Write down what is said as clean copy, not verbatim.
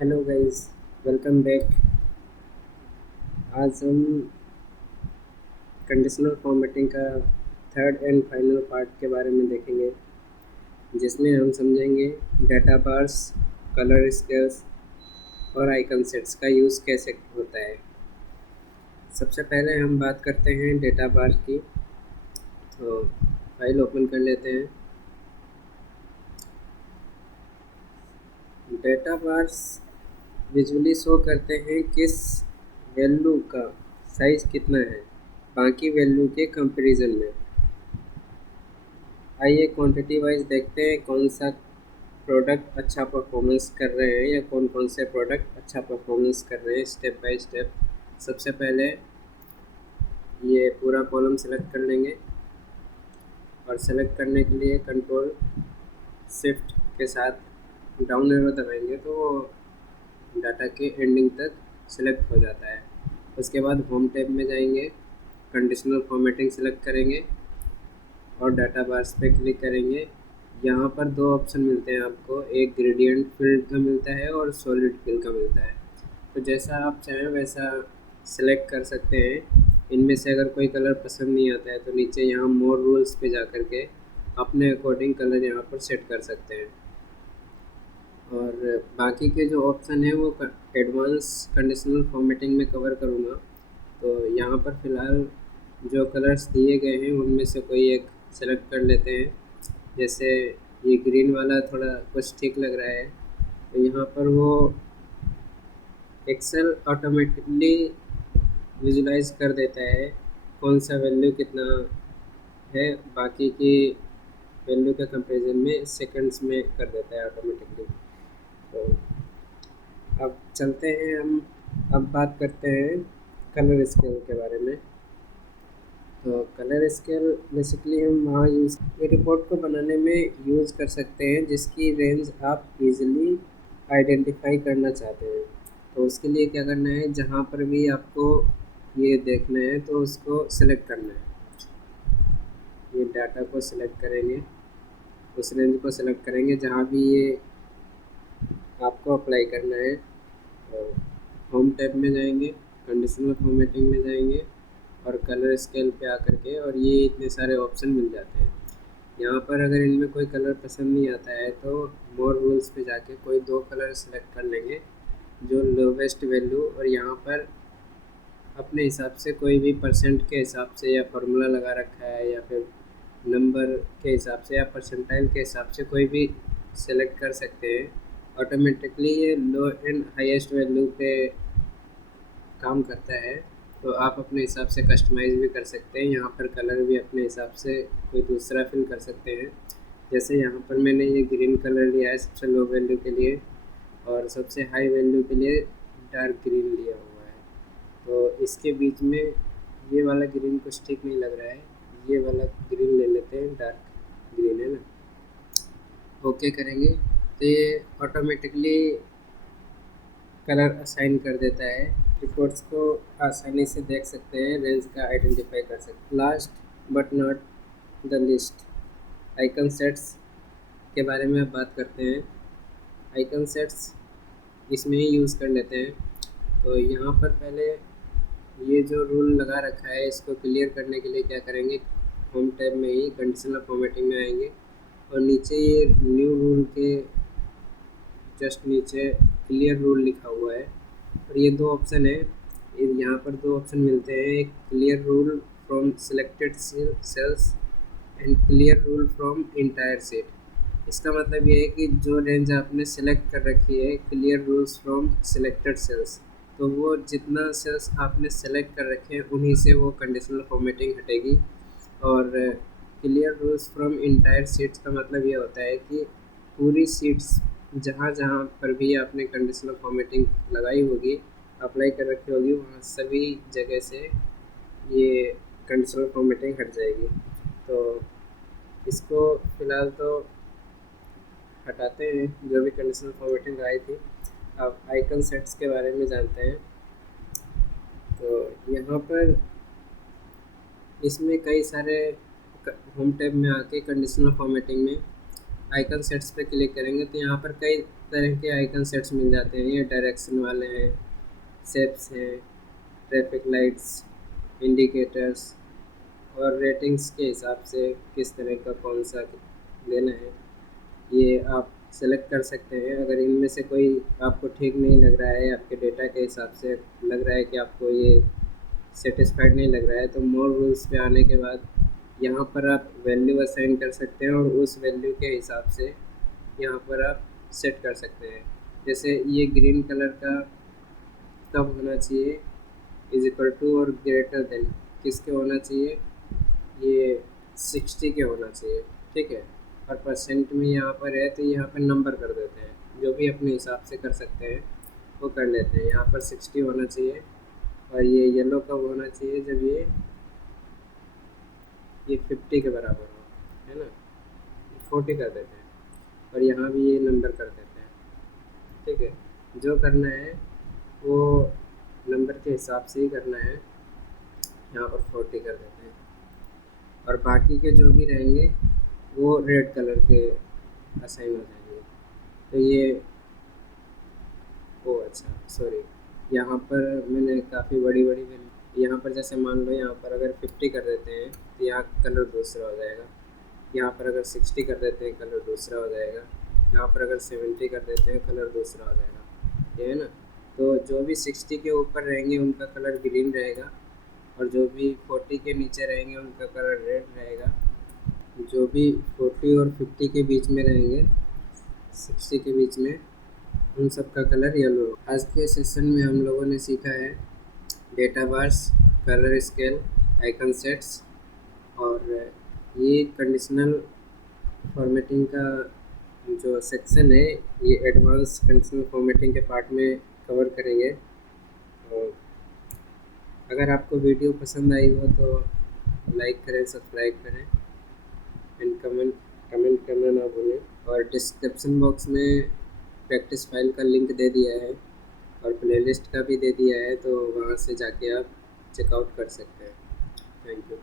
Hello guys, welcome back. आज हम conditional formatting का थर्ड एंड फाइनल पार्ट के बारे में देखेंगे, जिसमें हम समझेंगे डाटा बार्स, कलर स्केल्स और आइकन सेट्स का यूज़ कैसे होता है। सबसे पहले हम बात करते हैं डाटा बार की। तो फाइल ओपन कर लेते हैं। डाटा बार्स विजुअली शो करते हैं किस वैल्यू का साइज़ कितना है बाकी वैल्यू के कंपैरिजन में। आइए क्वांटिटी वाइज देखते हैं कौन सा प्रोडक्ट अच्छा परफॉर्मेंस कर रहे हैं या कौन कौन से प्रोडक्ट अच्छा परफॉर्मेंस कर रहे हैं स्टेप बाय स्टेप। सबसे पहले ये पूरा कॉलम सेलेक्ट कर लेंगे और सेलेक्ट करने के लिए कंट्रोल शिफ्ट के साथ डाउन एरो दबाएंगे तो वो डाटा के एंडिंग तक सेलेक्ट हो जाता है। उसके बाद होम टैब में जाएंगे, कंडीशनल फॉर्मेटिंग सेलेक्ट करेंगे और डाटा बार्स पे क्लिक करेंगे। यहाँ पर दो ऑप्शन मिलते हैं आपको, एक ग्रेडियंट फील्ड का मिलता है और सॉलिड फील्ड का मिलता है। तो जैसा आप चाहें वैसा सेलेक्ट कर सकते हैं। इनमें से अगर कोई कलर पसंद नहीं आता है तो नीचे यहाँ मोर रूल्स पे जा कर के अपने अकॉर्डिंग कलर यहाँ पर सेट कर सकते हैं। और बाकी के जो ऑप्शन है वो एडवांस कंडीशनल फॉर्मेटिंग में कवर करूँगा। तो यहाँ पर फ़िलहाल जो कलर्स दिए गए हैं उनमें से कोई एक सेलेक्ट कर लेते हैं। जैसे ये ग्रीन वाला थोड़ा कुछ ठीक लग रहा है, तो यहाँ पर वो एक्सेल ऑटोमेटिकली विजुलाइज कर देता है कौन सा वैल्यू कितना है बाकी की वैल्यू के कंपैरिजन में, सेकंड्स में कर देता है ऑटोमेटिकली। तो अब चलते हैं हम, अब बात करते हैं कलर स्केल के बारे में। तो कलर स्केल बेसिकली हम वहाँ यूज़ रिपोर्ट को बनाने में यूज़ कर सकते हैं जिसकी रेंज आप इजीली आइडेंटिफाई करना चाहते हैं। तो उसके लिए क्या करना है, जहाँ पर भी आपको ये देखना है तो उसको सेलेक्ट करना है। ये डाटा को सेलेक्ट करेंगे, उस रेंज को सेलेक्ट करेंगे जहाँ भी ये आपको अप्लाई करना है। और होम टैब में जाएंगे, कंडीशनल फॉर्मेटिंग में जाएंगे और कलर स्केल पे आकर के, और ये इतने सारे ऑप्शन मिल जाते हैं। यहाँ पर अगर इनमें कोई कलर पसंद नहीं आता है तो मोर रूल्स पे जाके कोई दो कलर सेलेक्ट कर लेंगे जो लोवेस्ट वैल्यू, और यहाँ पर अपने हिसाब से कोई भी परसेंट के हिसाब से या फार्मूला लगा रखा है या फिर नंबर के हिसाब से या परसेंटाइल के हिसाब से कोई भी सेलेक्ट कर सकते हैं। ऑटोमेटिकली ये लो एंड हाईएस्ट वैल्यू पे काम करता है। तो आप अपने हिसाब से कस्टमाइज़ भी कर सकते हैं। यहाँ पर कलर भी अपने हिसाब से कोई दूसरा फिल कर सकते हैं। जैसे यहाँ पर मैंने ये ग्रीन कलर लिया है सबसे लो वैल्यू के लिए, और सबसे हाई वैल्यू के लिए डार्क ग्रीन लिया हुआ है। तो इसके बीच में ये वाला ग्रीन कुछ ठीक नहीं लग रहा है, ये वाला ग्रीन ले लेते हैं, डार्क ग्रीन है ना। ओके करेंगे तो ये ऑटोमेटिकली कलर असाइन कर देता है। रिपोर्ट्स को आसानी से देख सकते हैं, रेंज का आइडेंटिफाई कर सकते हैं। Last but not the list, icon sets के बारे में अब बात करते हैं। आइकन सेट्स इसमें ही यूज़ कर लेते हैं। तो यहाँ पर पहले ये जो रूल लगा रखा है इसको क्लियर करने के लिए क्या करेंगे, होम टैब में ही कंडीशनल फॉर्मेटिंग में आएंगे और नीचे ये न्यू रूल के जस्ट नीचे क्लियर रूल लिखा हुआ है और ये दो ऑप्शन है। यहाँ पर दो ऑप्शन मिलते हैं, एक clear rule from selected cells and clear rule from entire set. इसका मतलब ये है कि जो रेंज आपने सेलेक्ट कर रखी है clear rules from selected cells, तो वो जितना सेल्स आपने सेलेक्ट कर रखे हैं उन्हीं से वो कंडीशनल फॉर्मेटिंग हटेगी। और clear rules from entire sheets का मतलब ये होता है कि पूरी सीट्स जहाँ जहाँ पर भी आपने कंडीशनल फॉर्मेटिंग लगाई होगी, अप्लाई कर रखी होगी, वहाँ सभी जगह से ये कंडीशनल फॉर्मेटिंग हट जाएगी। तो इसको फ़िलहाल तो हटाते हैं जो भी कंडीशनल फॉर्मेटिंग लगाई थी। अब आइकन सेट्स के बारे में जानते हैं। तो यहाँ पर इसमें कई सारे, होम टैब में आके कंडीशनल फॉर्मेटिंग में आइकन सेट्स पे क्लिक करेंगे तो यहाँ पर कई तरह के आइकन सेट्स मिल जाते हैं। ये डायरेक्शन वाले हैं, शेप्स हैं, ट्रैफिक लाइट्स, इंडिकेटर्स और रेटिंग्स के हिसाब से किस तरह का कौन सा लेना है ये आप सेलेक्ट कर सकते हैं। अगर इनमें से कोई आपको ठीक नहीं लग रहा है, आपके डेटा के हिसाब से लग रहा है कि आपको ये सेटिस्फाइड नहीं लग रहा है, तो मोर रूल्स पे आने के बाद यहाँ पर आप वैल्यू असाइन कर सकते हैं और उस वैल्यू के हिसाब से यहाँ पर आप सेट कर सकते हैं। जैसे ये ग्रीन कलर का कब होना चाहिए, इज इक्वल टू और ग्रेटर देन किसके होना चाहिए, ये 60 के होना चाहिए, ठीक है। और परसेंट में यहाँ पर है तो यहाँ पर नंबर कर देते हैं, जो भी अपने हिसाब से कर सकते हैं वो कर लेते हैं। यहाँ पर 60 होना चाहिए और ये येलो कब होना चाहिए, जब ये 50 के बराबर हो, है ना, 40 कर देते हैं और यहाँ भी ये नंबर कर देते हैं, ठीक है। जो करना है वो नंबर के हिसाब से ही करना है, यहाँ पर 40 कर देते हैं और बाकी के जो भी रहेंगे वो रेड कलर के असाइन हो जाएंगे। तो ये ओ अच्छा सॉरी, यहाँ पर मैंने काफ़ी बड़ी बड़ी वैल्यू, यहाँ पर जैसे मान लो यहाँ पर अगर 50 कर देते हैं तो यहाँ कलर दूसरा हो जाएगा। यहाँ पर अगर 60 कर देते हैं कलर दूसरा हो जाएगा। यहाँ पर अगर 70 कर देते हैं कलर दूसरा हो जाएगा, ये है ना। तो जो भी 60 के ऊपर रहेंगे उनका कलर ग्रीन रहेगा और जो भी 40 के नीचे रहेंगे उनका कलर रेड रहेगा। जो भी 40 और 50 के बीच में रहेंगे, 60 के बीच में, उन सब का कलर येलो। आज के सेशन में हम लोगों ने सीखा है data bars, colour scale, icon sets और ये कंडीशनल फॉर्मेटिंग का जो सेक्शन है ये एडवांस कंडीशनल फॉर्मेटिंग के पार्ट में कवर करेंगे। और अगर आपको वीडियो पसंद आई हो तो लाइक करें, सब्सक्राइब करें एंड कमेंट करना ना भूलें। और डिस्क्रिप्शन बॉक्स में प्रैक्टिस फाइल का लिंक दे दिया है और प्लेलिस्ट का भी दे दिया है, तो वहाँ से जाके आप चेकआउट कर सकते हैं। Thank you.